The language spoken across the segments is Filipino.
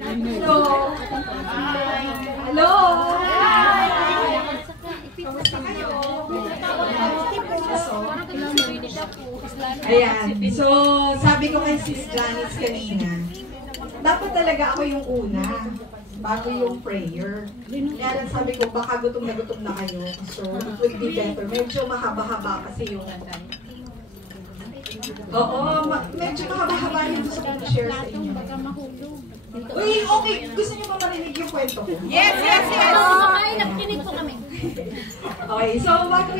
Hello! Hello! Kamusta kayo? Ayan. So, sabi ko kay Sis Janice kanina, dapat talaga ako yung una bago yung prayer. Kaya lang sabi ko, baka gutom na kayo. So, it would be better. Medyo mahaba-haba kasi yung... Oo, medyo mahaba-haba yung gusto kong i-share sa inyo. Uy, okay. Gusto niyo ba marinig yung kwento ko? Yes, yes, yes! Ay, nakikinig po kami. Okay, so bago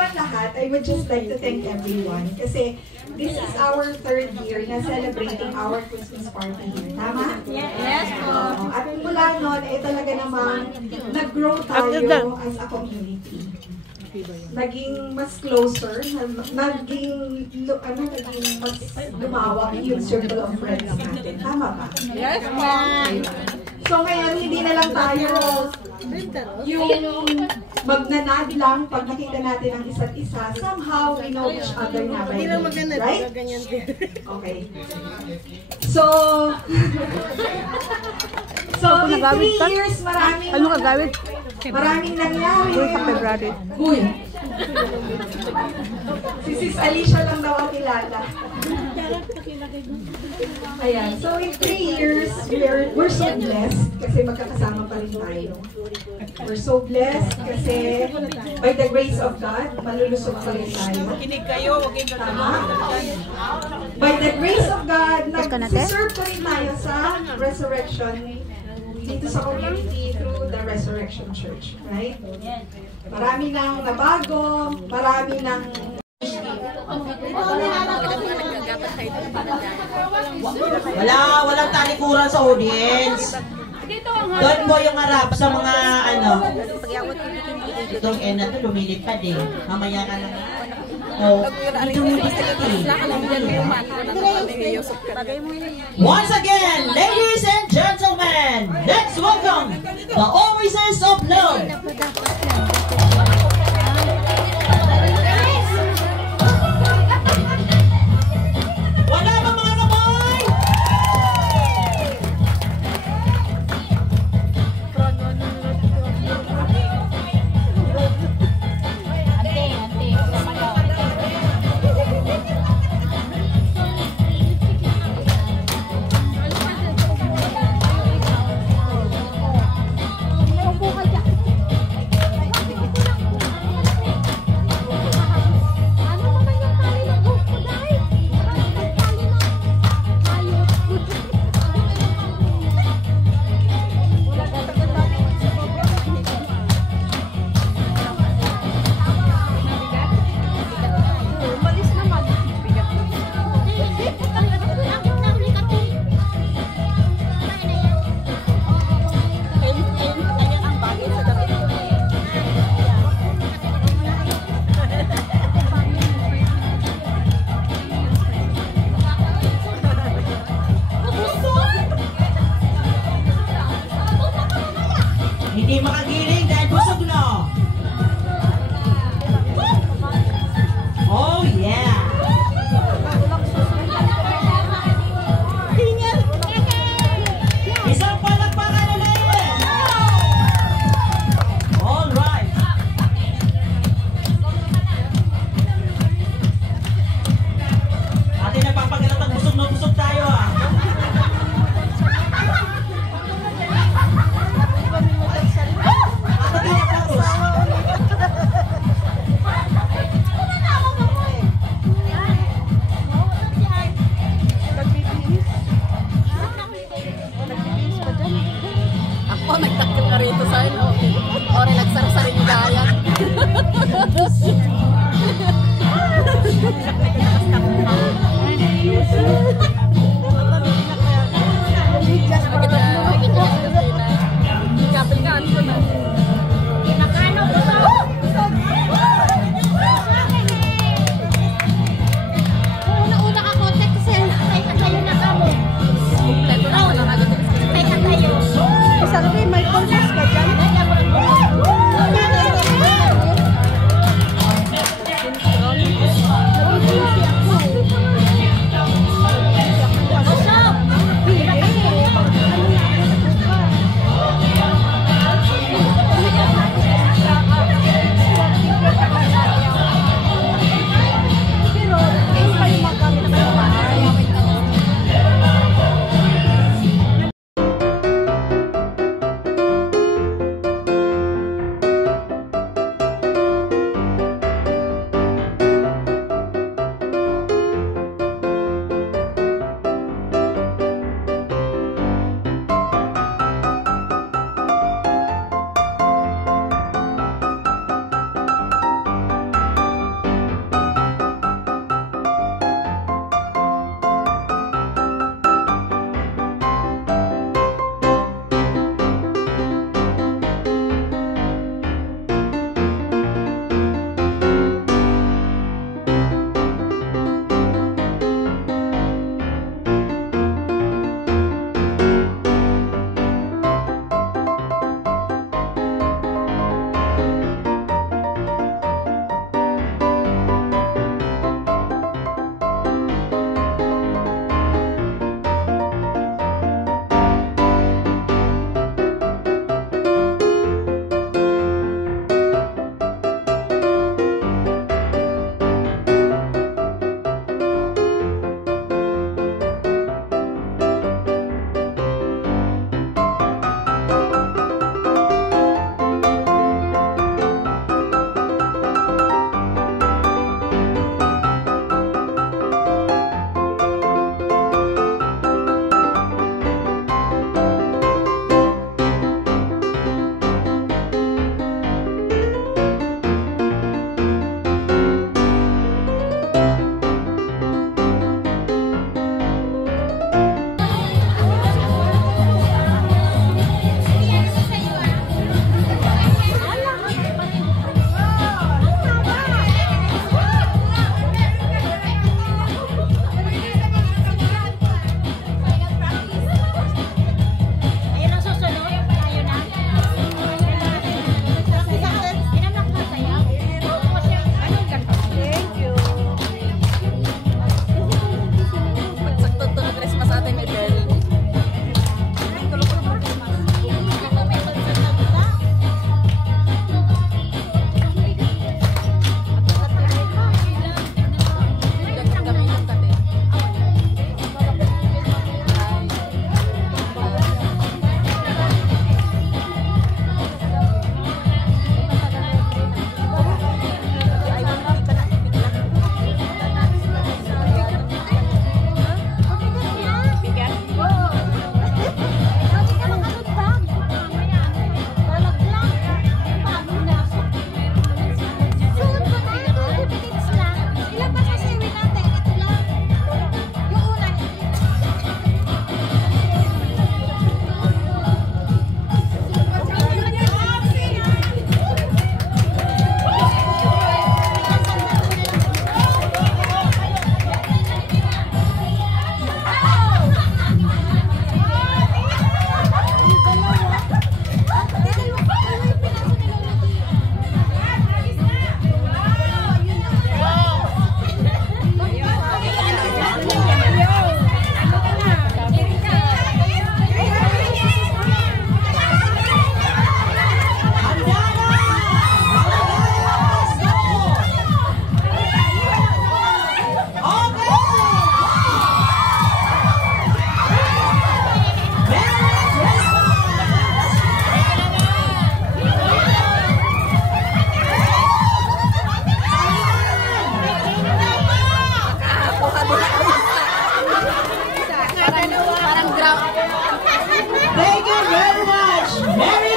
ang lahat, I would just like to thank everyone kasi this is our 3rd year na celebrating our Christmas party here. Tama? Yes po. At mula noon, talaga namang nag-grow tayo as a community. Naging mas closer, naging mas lumawak yung circle of friends natin. Tama ba? Yes, ma'am. So ngayon, hindi na lang tayo yung magnanad lang pag nakita natin ang isa't isa. Somehow, we know each other na by name. Right? Okay. So, in 3 years, maraming nangyari. Uy! Si Sis Alicia lang daw ang kilala. Ayan. So, in 3 years, we're so blessed kasi magkakasama pa rin tayo. We're so blessed kasi by the grace of God, malulusog pa rin tayo. Kinig kayo, huwag kayong Tama? By the grace of God, nag-serve pa rin tayo sa resurrection dito sa community through the Resurrection Church. Right? Marami nang nabago, marami nang walang talikuran sa audience. Doon po yung harap sa mga itong na to lumilipad eh. Mamaya ka lang. Once again, ladies and gentlemen, let's welcome the Oasis of Love. Hindi makagiling dahil busog na. Oh yeah! Isang palakpakan na yan! All right! Atin napapagalat ang busog na busog tayo ah!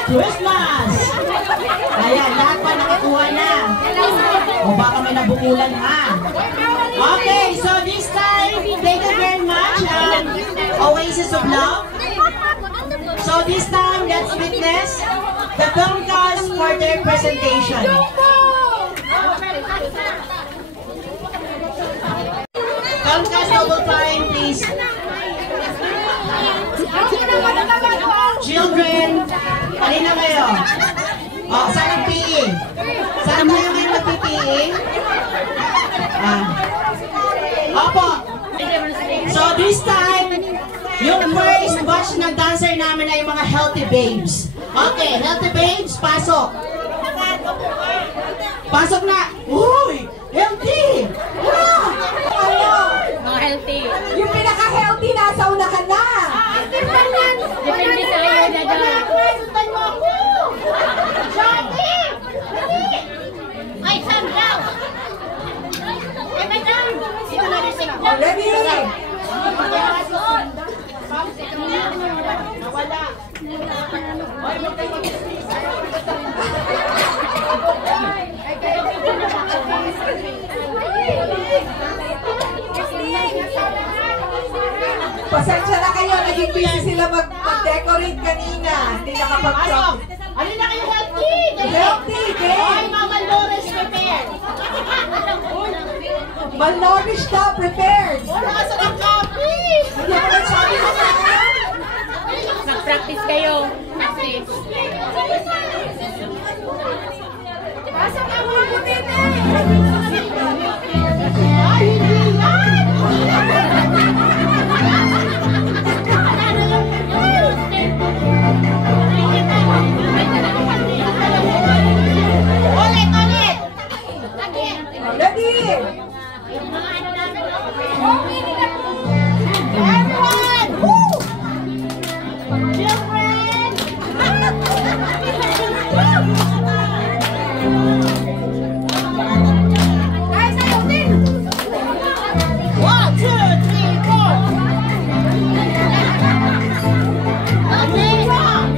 Christmas! Ayan, lahat pa nakakuha na. O baka may nabukulan ha. Okay, so this time, thank you very much, Oasis of Love. So this time, let's witness the film cast for their presentation. Film cast double time, please. Children, halina kayo. O, saan ang PE? Saan kayo ngayon mag-PE? Opo. So this time, yung first batch ng dancer namin ay mga healthy babes. Okay, healthy babes, pasok. Pasok na. Uy, healthy. Mga healthy. Yung pinaka-healthy, nasa unahan na. Depende sa iyo na daw. Sundan mo ako. Johnny! Ay, Sam daw. Ay, madam. Ito na rin sila. Ready? Nawala. Pasensya na kayo, naging busy sila mag-decorate kanina. Hindi nakapag-practice. Alin na kayo healthy? Healthy, Ay, game! Mama Loris prepared. Malnourished na, prepared! Wala ka sa coffee. Hindi ako nagsabi ko sa akin. Mag-practice kayo. Practice. Pasok ang mga kumite! Ay, hindi yan. Ulit, ulit. Ready? Everyone! Woo! Children! One, two, three, four. Okay, wrong.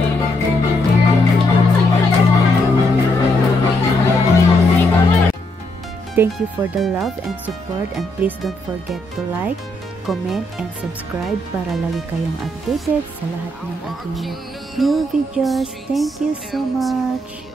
Thank you for the love and support, and please don't forget to like, comment, and subscribe para lagi kayong updated sa lahat ng ating new videos. Thank you so much!